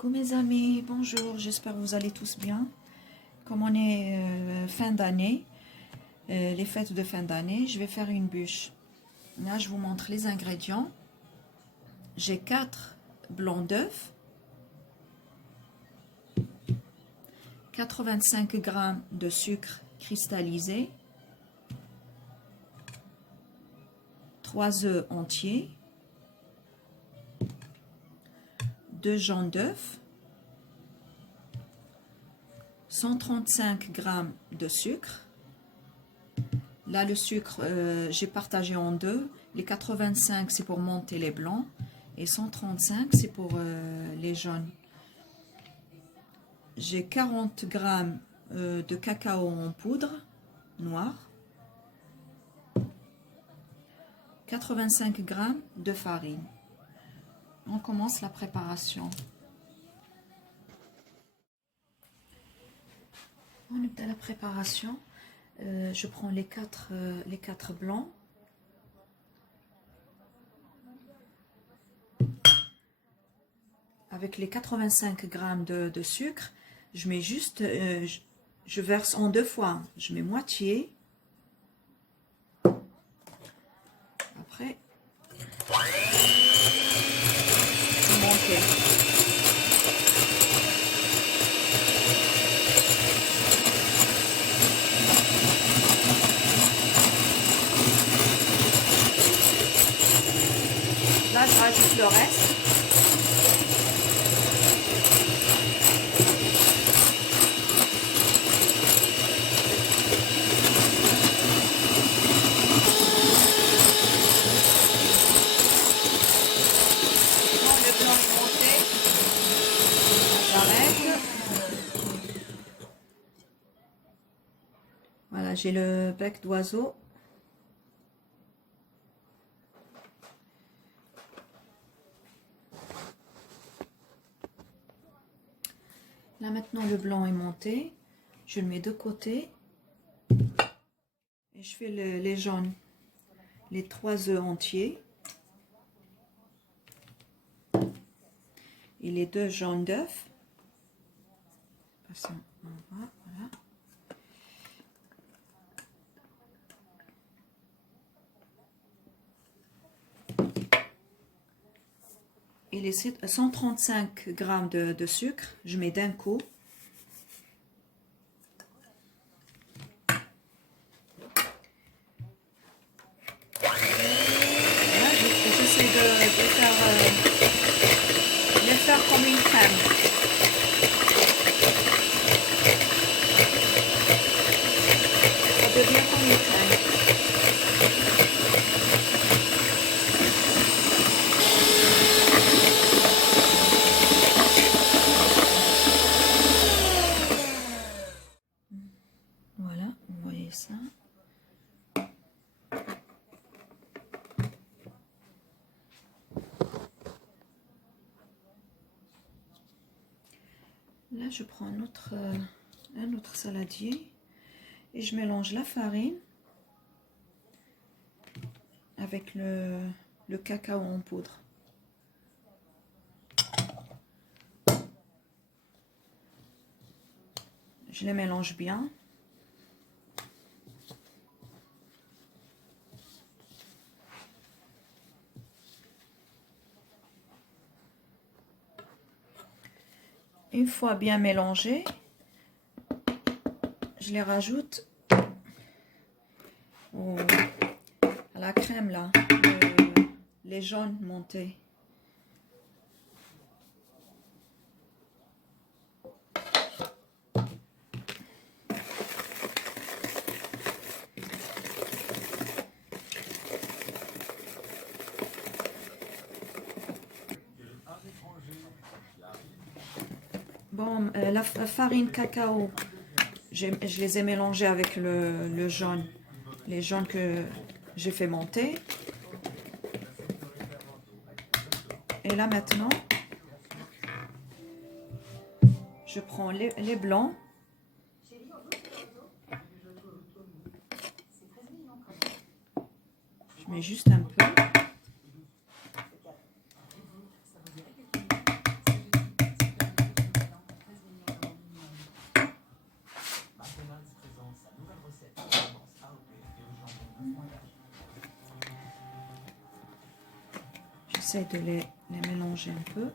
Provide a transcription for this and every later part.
Coucou mes amis, bonjour, j'espère que vous allez tous bien. Comme on est fin d'année, les fêtes de fin d'année, je vais faire une bûche. Là, je vous montre les ingrédients. J'ai 4 blancs d'œufs, 85 g de sucre cristallisé, 3 œufs entiers, 2 jaunes d'œufs, 135 g de sucre. Là, le sucre, j'ai partagé en deux. Les 85, c'est pour monter les blancs. Et 135, c'est pour les jaunes. J'ai 40 g de cacao en poudre noir. 85 g de farine. On commence la préparation. On est à la préparation. Je prends les quatre blancs. Avec les 85 g de sucre, je mets juste, je verse en deux fois. Je mets moitié. Après, je monte. Là, je rajoute le reste. Quand le blanc est monté, j'arrête. Voilà, j'ai le bec d'oiseau. Là maintenant le blanc est monté, je le mets de côté et je fais les jaunes, les 3 œufs entiers et les 2 jaunes d'œufs. Voilà. Et les 135 g de sucre, je mets d'un coup. Là, j'essaie de faire comme une crème. Ça devient comme une crème. Voilà, vous voyez ça. Là, je prends un autre saladier et je mélange la farine avec le cacao en poudre. Je les mélange bien. Une fois bien mélangé, je les rajoute à la crème là, les jaunes montés. Bon, la farine cacao, je les ai mélangés avec le jaune, les jaunes que j'ai fait monter. Et là maintenant, je prends les blancs. Je mets juste un peu. J'essaie de les mélanger un peu.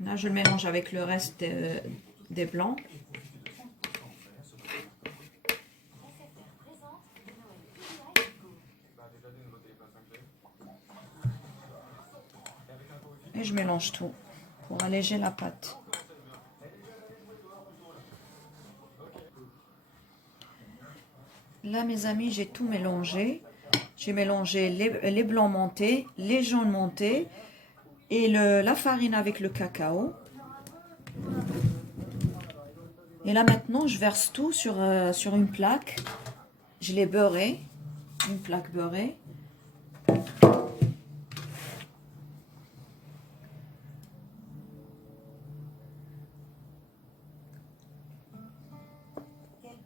Là, je le mélange avec le reste des blancs. Et je mélange tout pour alléger la pâte. Là, mes amis, j'ai tout mélangé. J'ai mélangé les blancs montés, les jaunes montés et la farine avec le cacao. Et là, maintenant, je verse tout sur une plaque. Je l'ai beurré, une plaque beurrée. Quel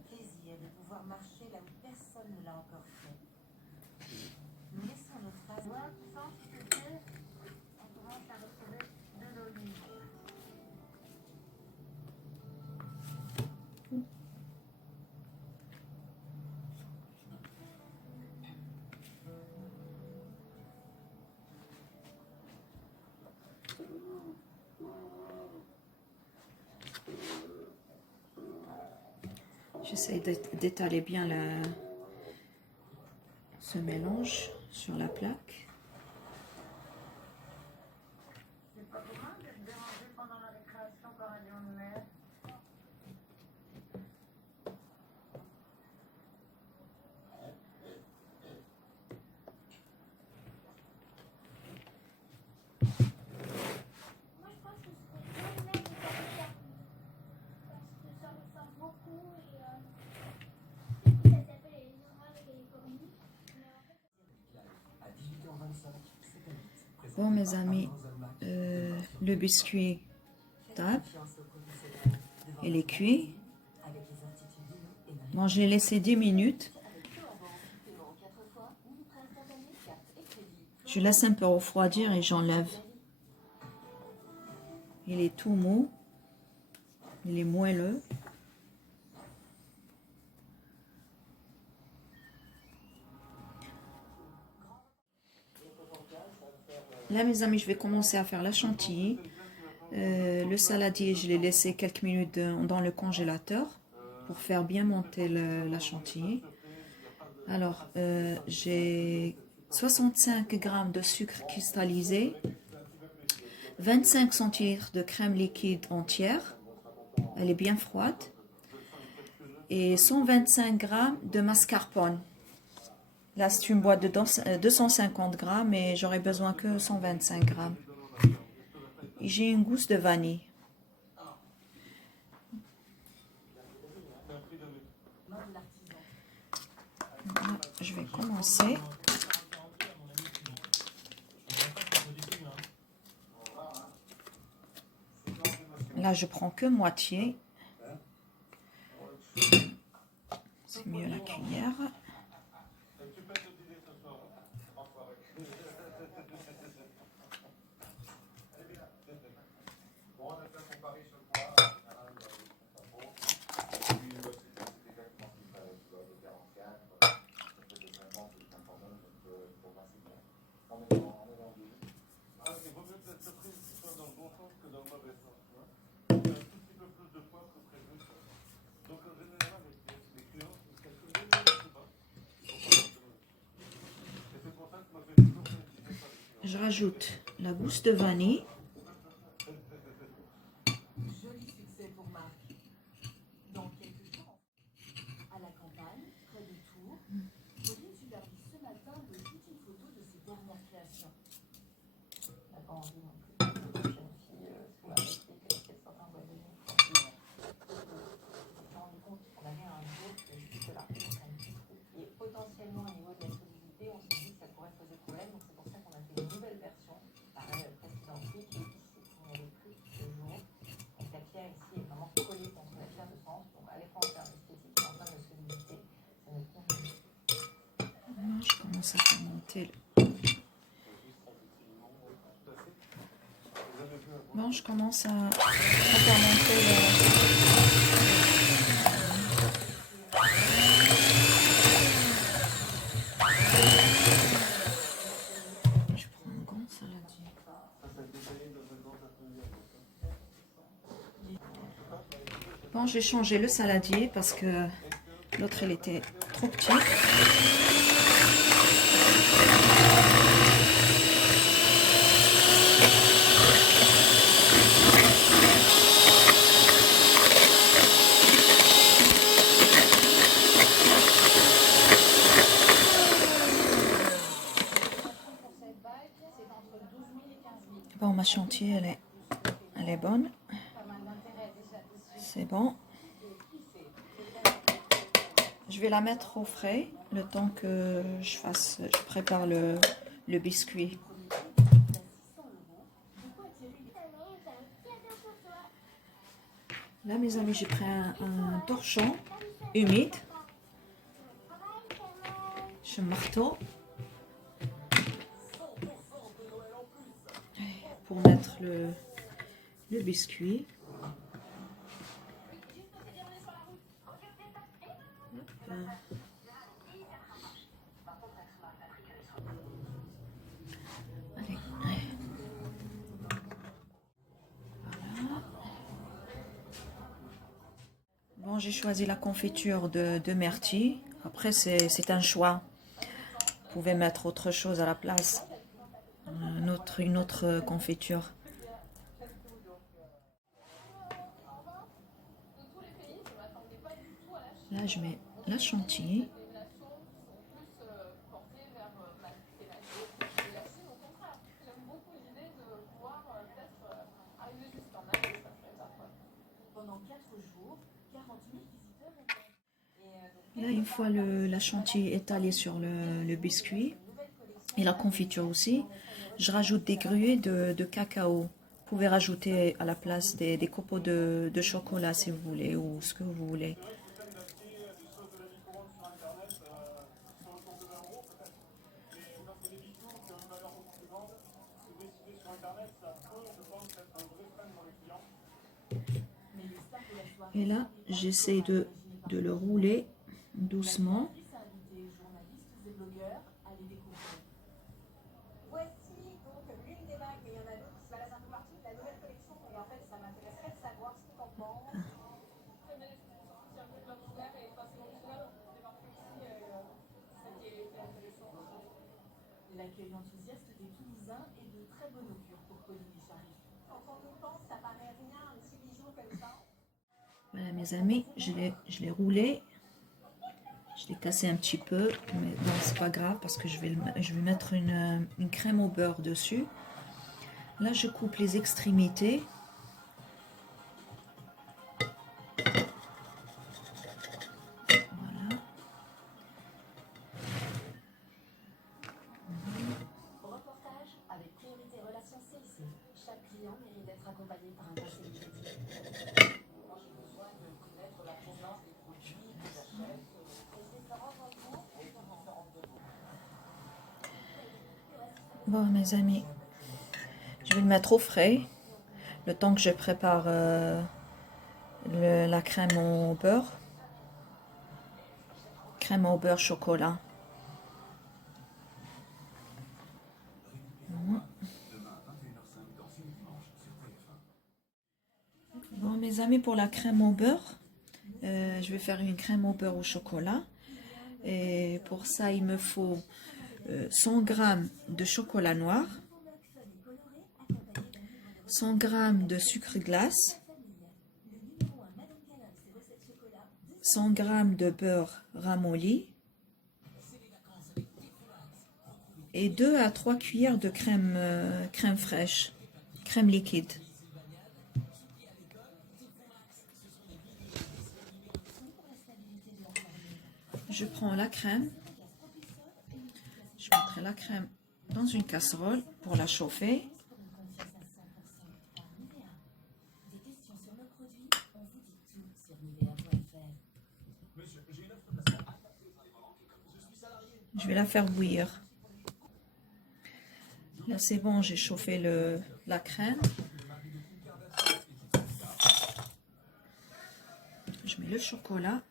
plaisir de pouvoir marcher là où personne ne l'a encore fait. Nous laissons nos traces. On commence à retrouver de l'olive. J'essaie d'étaler bien ce mélange sur la plaque. C'est pas commun d'être dérangé pendant la récréation par un lion de mer. Moi, je pense que c'est bien de mettre des papiers parce que ça ressort beaucoup et du coup, ça s'appelle les orages et les cornies. Mais en fait, À 18h25, c'est à 8. Bon, mes amis, le biscuit tape. Il est cuit. Bon, je l'ai laissé 10 minutes. Je laisse un peu refroidir et j'enlève. Il est tout mou. Il est moelleux. Là, mes amis, je vais commencer à faire la chantilly. Le saladier, je l'ai laissé quelques minutes dans le congélateur pour faire bien monter la chantilly. Alors, j'ai 65 g de sucre cristallisé, 25 centilitres de crème liquide entière, elle est bien froide, et 125 g de mascarpone. Là, c'est une boîte de 250 g, mais j'aurais besoin que 125 g. Et j'ai une gousse de vanille. Là, je vais commencer. Là, je prends que moitié. C'est mieux la cuillère. Je rajoute la gousse de vanille. Joli succès pour Marc. Dans quelques jours, à la campagne, près de Tours, Pauline supervise ce matin de petites photos de ses dernières créations. Elle n'a pas envie non plus que la jeune fille soit avec qu'elle soit en boîte de nuit. On s'est rendu compte qu'on avait un jour que juste là, un petit trou. Et potentiellement au niveau de la solidité, on s'est dit que ça pourrait poser problème. Donc c'est pour ça qu'on a fait une nouvelle version, pareil, presque identique, commence à fermenter. Bon, je commence à fermenter Je prends un grand saladier. Bon, j'ai changé le saladier parce que l'autre, il était trop petit. Bon, ma chantier, elle est bonne. C'est bon. Je vais la mettre au frais le temps que je prépare le biscuit. Là, mes amis, j'ai pris un torchon humide. Je marteau pour mettre le biscuit. Allez. Voilà. Bon, j'ai choisi la confiture de myrtille. Après, c'est un choix. Vous pouvez mettre autre chose à la place. Une autre confiture. Là, je mets la chantilly. Là, une fois la chantilly étalée sur le biscuit et la confiture aussi, je rajoute des gruées de cacao. Vous pouvez rajouter à la place des copeaux de chocolat si vous voulez, ou ce que vous voulez. Et là, j'essaie de le rouler doucement. Voici donc l'une des marques, mais il y en a d'autres, ça fait un peu partie de la nouvelle collection. Et en fait, ça m'intéresserait de savoir ce que tu en penses. L'accueil enthousiaste des Toulousains est de très bon augure pour Pauline et Charlie. Quand on y pense, ça paraît rien, un petit bijou comme ça. Voilà mes amis, je l'ai roulé. Je l'ai cassé un petit peu, mais bon, c'est pas grave parce que je vais mettre une crème au beurre dessus. Là, je coupe les extrémités. Voilà. Reportage avec Priorité Relations CIC. Chaque client mérite d'être accompagné par un conseiller juridique. Moi, j'ai besoin de connaître la provenance des produits que j'achète. Et c'est différent de vous et différent de vous. Bon, mes amis, je vais le mettre au frais. Le temps que je prépare la crème au beurre. Crème au beurre chocolat. Bon, mes amis, pour la crème au beurre, je vais faire une crème au beurre au chocolat. Et pour ça, il me faut 100 g de chocolat noir, 100 g de sucre glace, 100 g de beurre ramolli et 2 à 3 cuillères de crème fraîche, crème liquide. Je prends la crème, je mettrai la crème dans une casserole pour la chauffer. Je vais la faire bouillir. Là, c'est bon, j'ai chauffé la crème. Je mets le chocolat.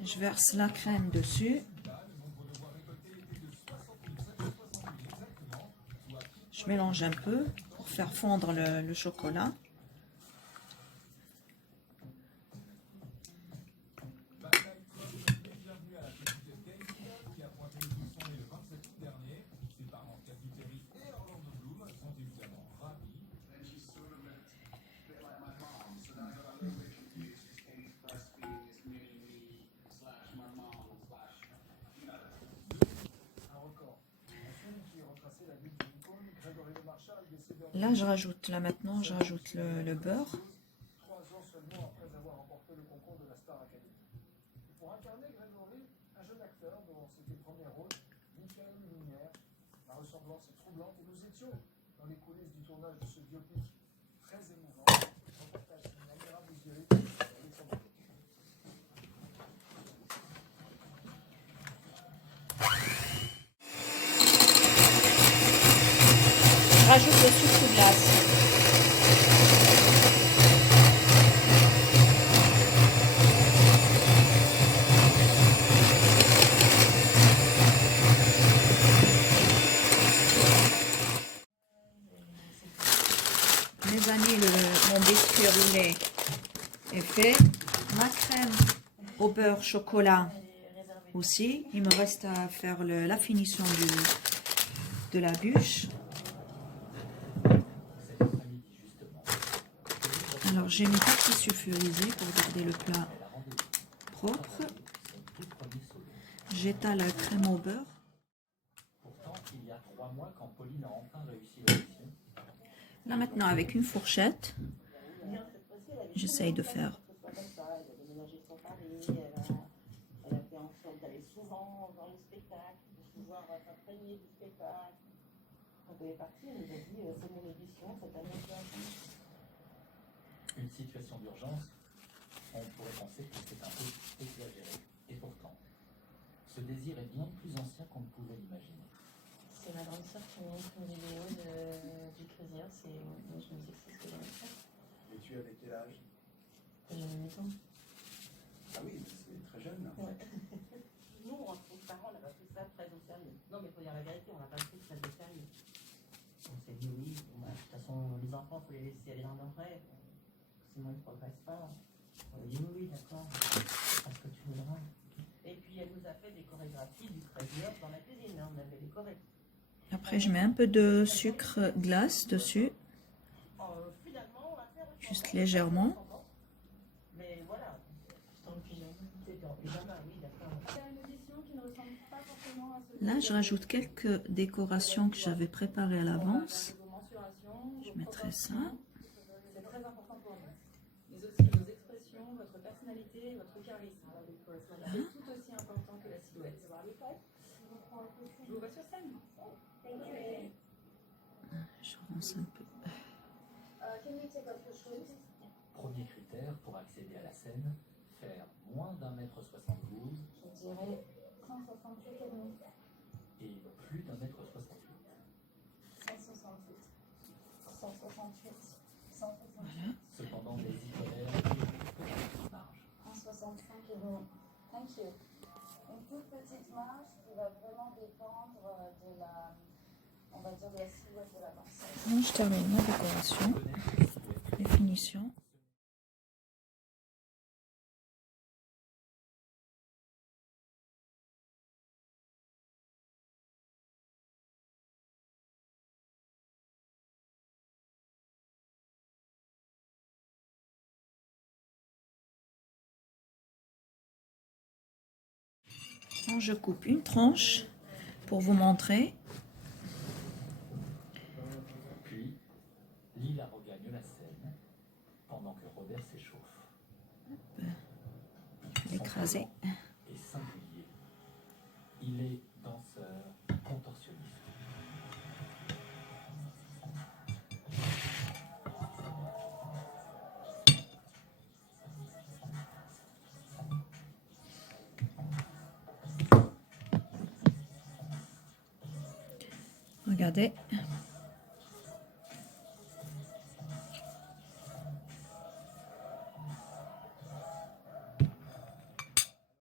Je verse la crème dessus. Je mélange un peu pour faire fondre le chocolat. Là, je rajoute, là maintenant, je rajoute le beurre. 3 ans seulement après avoir remporté le concours de la Star Academy. Et pour incarner Grégory, un jeune acteur dont c'était le premier rôle, Michael Lumière. La ressemblance est troublante et nous étions dans les coulisses du tournage de ce biopic très émouvant. Reportage signé Amira Bouzgueri et Alexandre Payet. Je rajoute le sucre glace. Mes amis, mon biscuit roulé est fait. Ma crème au beurre chocolat aussi. Il me reste à faire la finition de la bûche. Alors j'ai mis partie sulfurisée pour garder le plat propre. J'étale la crème au beurre. Pourtant, il y a 3 mois, quand Pauline a enfin réussi l'audition. Là maintenant avec une fourchette, j'essaye de faire. Elle a déménagé sur Paris, elle a fait en sorte d'aller souvent dans le spectacle, de pouvoir s'imprégner du spectacle. Quand elle est partie, elle nous a dit c'est mon édition, cette année je vais attendre. Une situation d'urgence, on pourrait penser que c'est un peu exagéré. Et pourtant, ce désir est bien plus ancien qu'on ne pouvait l'imaginer. C'est ma grande sœur qui montre une vidéo du Crazier, moi je me dis que c'est ce que j'ai envie de faire. Et tu avais quel âge? J'avais 8 ans. Ah oui, c'est très jeune. Ouais. Nous, en tant que parents, on n'a pas pris ça très au sérieux. Non, mais il faut dire la vérité, on n'a pas pris ça très au sérieux. On s'est dit oui, bon, bah, de toute façon, les enfants, il faut les laisser aller dans leurs rêves. Sinon, ils ne progressent pas. On a dit oui, d'accord, parce que tu voudras. Et puis, elle nous a fait des chorégraphies du Crazier dans la cuisine. Hein. On avait des chorés. Après je mets un peu de sucre glace dessus, Finalement, on va faire juste légèrement. mais voilà, c'est en pyjama. C'était en pyjama, oui, d'accord. C'est une audition qui ne ressemble pas forcément à ce Là je rajoute quelques décorations que j'avais préparées à l'avance. Vos mensurations, Je vos mettrai ça. proportions, c'est très important pour nous. Mais aussi vos expressions, votre personnalité, votre charisme. C'est tout aussi important que la silhouette. Je vous vois sur scène. Je avance un peu. Can we take off your shoes? Premier critère pour accéder à la scène, faire moins d'1m72 Je dirais 168 et demi. et plus d'1m68. 168. 168. 168. Voilà. Cependant, des ipolaires et une petite marge. 165 et demi. Thank you. Une toute petite marge qui va vraiment dépendre de la, on va dire, de la silhouette de la danseuse. Bon, je termine ma décoration, Connaître les silhouettes les finitions. Bon, je coupe une tranche pour vous montrer. Puis, Lila regagne la scène pendant que Robert s'échauffe. Je vais l'écraser. Et singulier. Il est danseur contorsionniste. Regardez.